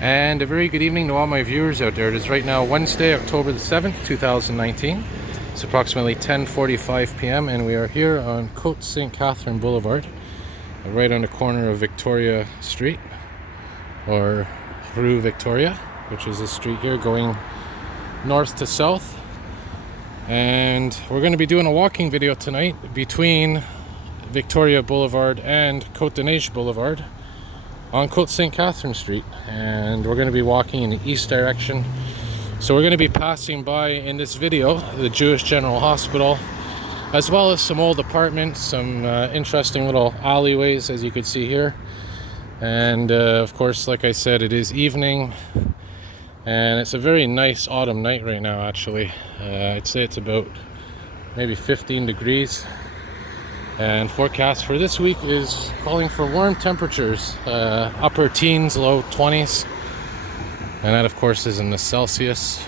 And a very good evening to all my viewers out there. It is right now Wednesday, October the 7th, 2019. It's approximately 10:45 p.m. and we are here on Cote-Sainte-Catherine Boulevard, right on the corner of Victoria Street, or Rue Victoria, which is a street here going north to south. And we're going to be doing a walking video tonight between Victoria Boulevard and Cote-des-Neiges Boulevard on Cote-Sainte-Catherine Street, and we're going to be walking in the east direction. So we're going to be passing by in this video the Jewish General Hospital, as well as some old apartments, some interesting little alleyways, as you can see here. And of course, like I said, it is evening, and it's a very nice autumn night right now. Actually, I'd say it's about maybe 15 degrees. And forecast for this week is calling for warm temperatures, upper teens, low 20s. And that, of course, is in the Celsius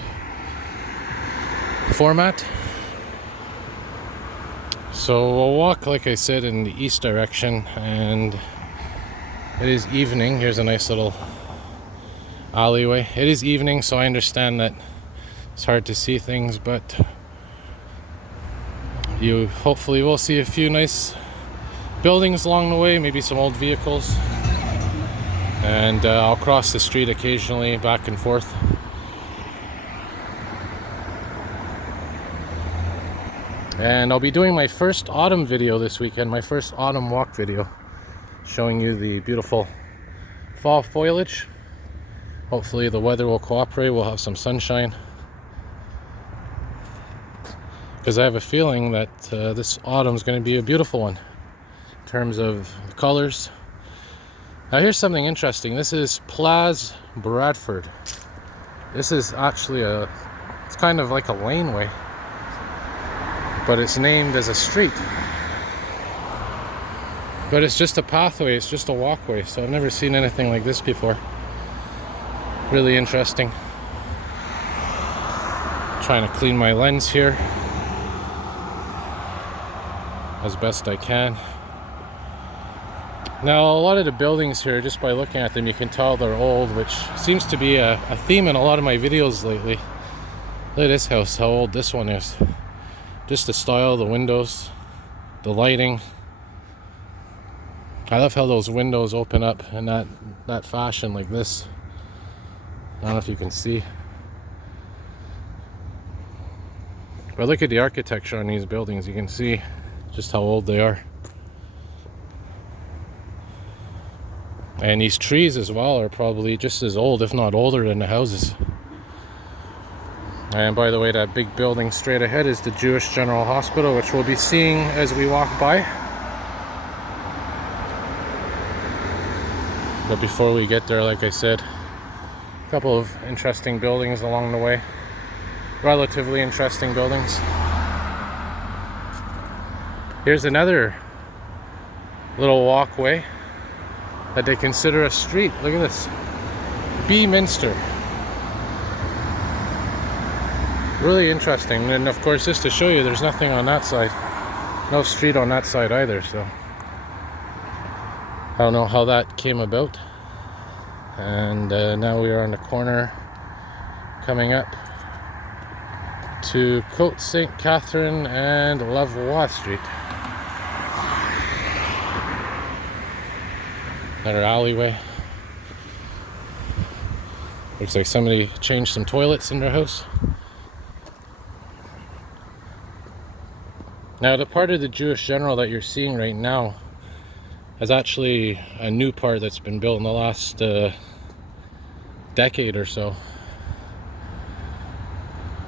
format. So we'll walk, like I said, in the east direction, and it is evening. Here's a nice little alleyway. It is evening, so I understand that it's hard to see things, but you hopefully will see a few nice buildings along the way, maybe some old vehicles. And I'll cross the street occasionally, back and forth. And I'll be doing my first autumn video this weekend, my first autumn walk video, showing you the beautiful fall foliage. Hopefully the weather will cooperate, we'll have some sunshine, because I have a feeling that this autumn is going to be a beautiful one in terms of the colors. Now here's something interesting. This is Place Bradford. This is actually it's kind of like a laneway, but it's named as a street. But it's just a pathway, it's just a walkway, so I've never seen anything like this before. Really interesting. Trying to clean my lens here as best I can. Now, a lot of the buildings here, just by looking at them, you can tell they're old, which seems to be a theme in a lot of my videos lately. Look at this house, how old this one is. Just the style, the windows, the lighting. I love how those windows open up in that fashion, like this. I don't know if you can see. But look at the architecture on these buildings. You can see just how old they are. And these trees as well are probably just as old, if not older, than the houses. And by the way, that big building straight ahead is the Jewish General Hospital, which we'll be seeing as we walk by. But before we get there, like I said, a couple of interesting buildings along the way. Relatively interesting buildings. Here's another little walkway that they consider a street. Look at this. B Minster. Really interesting. And of course, just to show you, there's nothing on that side. No street on that side either, so I don't know how that came about. And now we are on the corner coming up to Cote-Sainte-Catherine and Lavoie Street. Another alleyway. Looks like somebody changed some toilets in their house. Now, the part of the Jewish General that you're seeing right now is actually a new part that's been built in the last decade or so.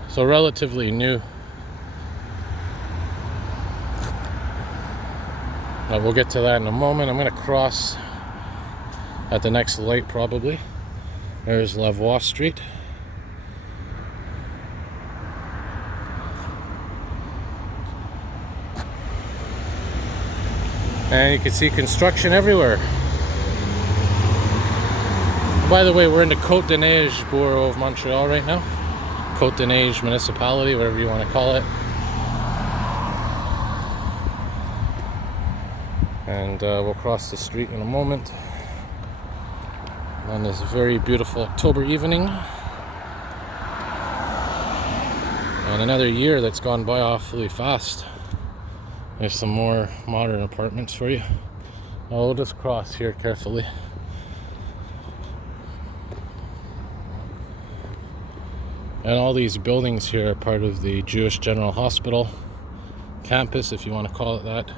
So relatively new. We'll get to that in a moment. I'm going to cross at the next light probably. There's Lavoie Street. And you can see construction everywhere. By the way, we're in the Cote-des-Neiges borough of Montreal right now. Cote-des-Neiges municipality, whatever you want to call it. And we'll cross the street in a moment. on this very beautiful October evening. And another year that's gone by awfully fast. There's some more modern apartments for you. I'll just cross here carefully. And all these buildings here are part of the Jewish General Hospital campus, if you want to call it that.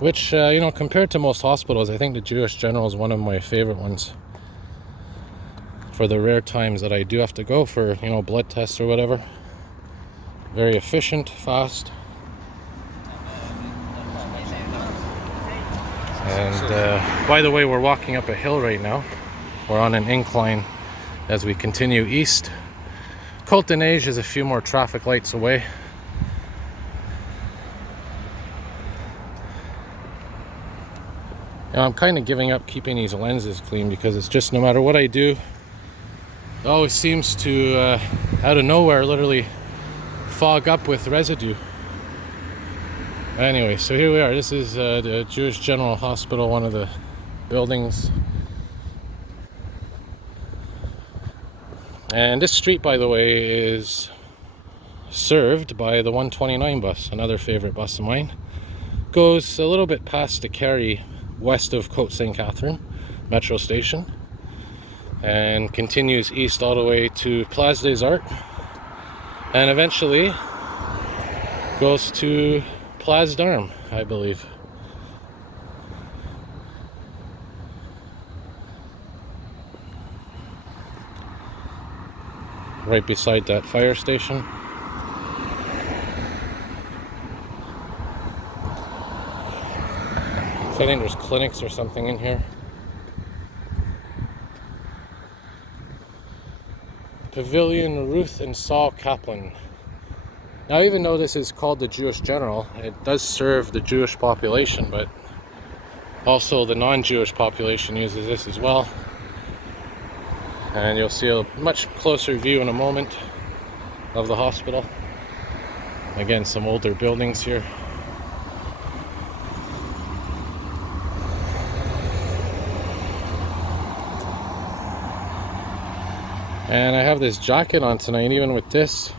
Which, compared to most hospitals, I think the Jewish General is one of my favorite ones. For the rare times that I do have to go for, blood tests or whatever. Very efficient, fast. And by the way, we're walking up a hill right now. We're on an incline as we continue east. Cote-des-Neiges is a few more traffic lights away. Now, I'm kind of giving up keeping these lenses clean because it's just no matter what I do, it always seems to, out of nowhere, literally fog up with residue. Anyway, so here we are. This is the Jewish General Hospital, one of the buildings. And this street, by the way, is served by the 129 bus, another favorite bus of mine. Goes a little bit past the Kerry, west of Cote-Sainte-Catherine metro station, and continues east all the way to Place des Arts, and eventually goes to Place d'Armes, I believe. Right beside that fire station. So I think there's clinics or something in here. Pavilion Ruth and Saul Kaplan. Now, even though this is called the Jewish General, it does serve the Jewish population, but also the non-Jewish population uses this as well. And you'll see a much closer view in a moment of the hospital. Again, some older buildings here. And I have this jacket on tonight. Even with this,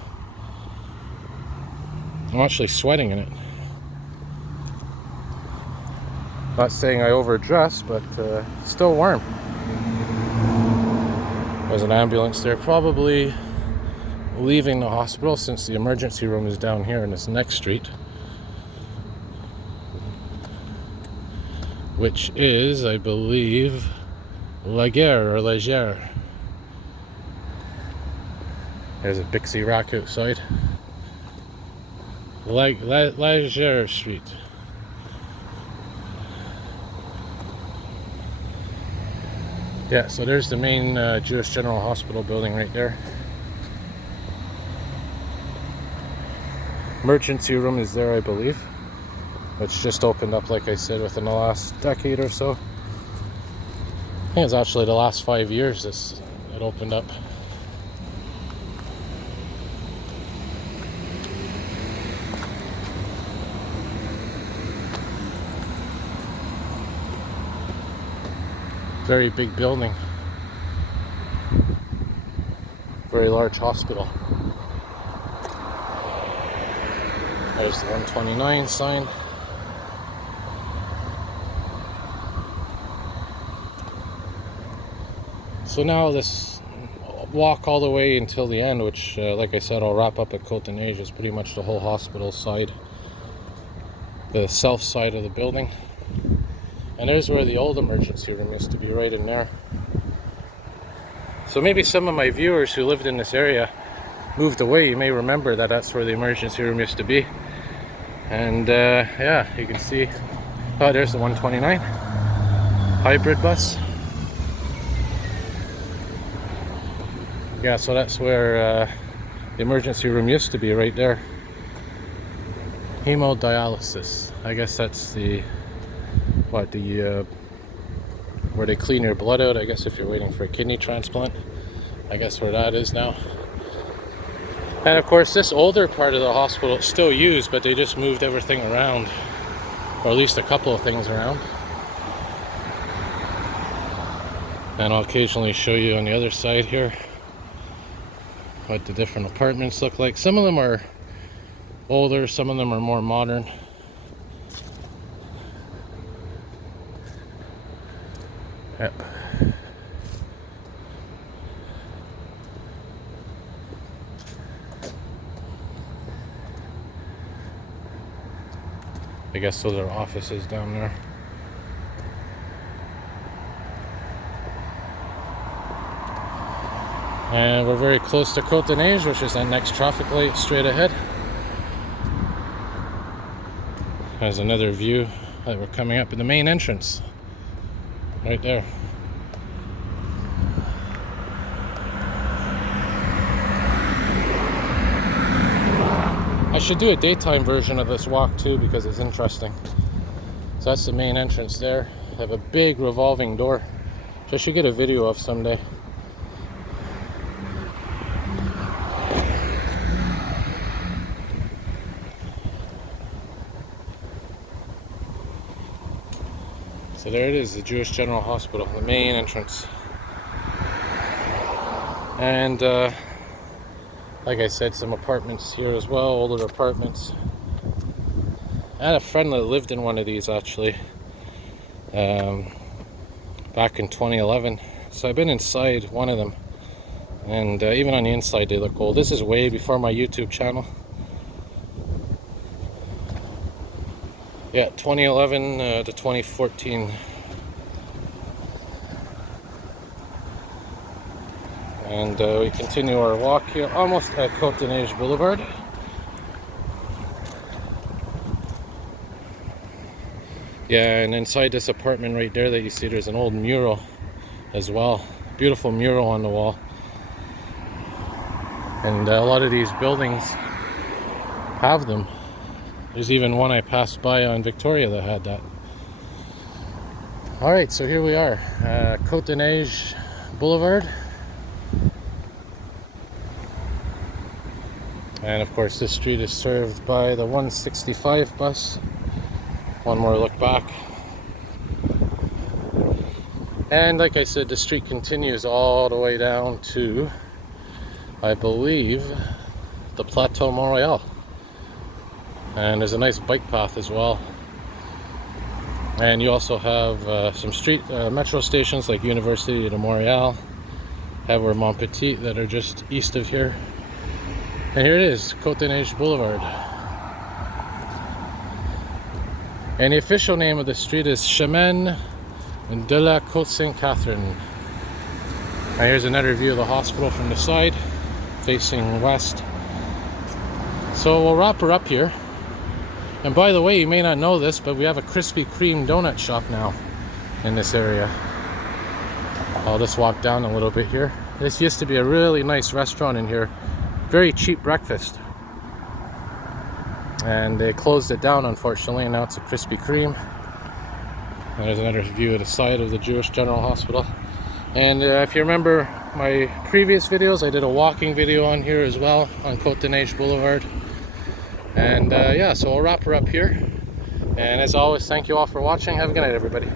I'm actually sweating in it. Not saying I overdress, but still warm. There's an ambulance there, probably leaving the hospital since the emergency room is down here in this next street, which is, I believe, La Gare or Legere. There's a Bixie rack outside. Legere Street. Yeah, so there's the main Jewish General Hospital building right there. Emergency room is there, I believe. It's just opened up, like I said, within the last decade or so. I think it's actually the last 5 years it opened up. Very big building. Very large hospital. There's the 129 sign. So now this walk all the way until the end, which like I said, I'll wrap up at Cote-des-Neiges, is pretty much the whole hospital side. The south side of the building. And there's where the old emergency room used to be, right in there. So maybe some of my viewers who lived in this area moved away. You may remember that that's where the emergency room used to be. And yeah, you can see, oh, there's the 129 hybrid bus. Yeah, so that's where the emergency room used to be, right there. Hemodialysis. I guess that's the where they clean your blood out, I guess, if you're waiting for a kidney transplant. I guess where that is now. And of course, this older part of the hospital is still used, but they just moved everything around, or at least a couple of things around. And I'll occasionally show you on the other side here what the different apartments look like. Some of them are older, some of them are more modern. Yep. I guess those are offices down there. And we're very close to Cote-des-Neiges, which is that next traffic light straight ahead. There's another view that we're coming up in the main entrance. Right there. I should do a daytime version of this walk too because it's interesting. So that's the main entrance there. I have a big revolving door, which I should get a video of someday. So there it is, the Jewish General Hospital, the main entrance. And like I said, some apartments here as well, older apartments. I had a friend that lived in one of these actually back in 2011. So I've been inside one of them, and even on the inside they look old. This is way before my YouTube channel. Yeah, 2011 to 2014. And we continue our walk here, almost at Cote-des-Neiges Boulevard. Yeah, and inside this apartment right there that you see, there's an old mural as well. Beautiful mural on the wall. And a lot of these buildings have them. There's even one I passed by on Victoria that had that. Alright, so here we are, Cote-des-Neiges Boulevard. And of course this street is served by the 165 bus. One more look back. And like I said, the street continues all the way down to, I believe, the Plateau Montreal. And there's a nice bike path as well. And you also have some street metro stations like University de Montreal, Havre Montpetit, that are just east of here. And here it is, Cote-des-Neiges Boulevard. And the official name of the street is Chemin de la Cote-Sainte-Catherine. And here's another view of the hospital from the side, facing west. So we'll wrap her up here. And by the way, you may not know this, but we have a Krispy Kreme donut shop now in this area. I'll just walk down a little bit here. This used to be a really nice restaurant in here. Very cheap breakfast. And they closed it down, unfortunately, and now it's a Krispy Kreme. And there's another view of the side of the Jewish General Hospital. And if you remember my previous videos, I did a walking video on here as well, on Cote-des-Neiges Boulevard. And yeah, so I'll wrap her up here. And as always, thank you all for watching. Have a good night, everybody.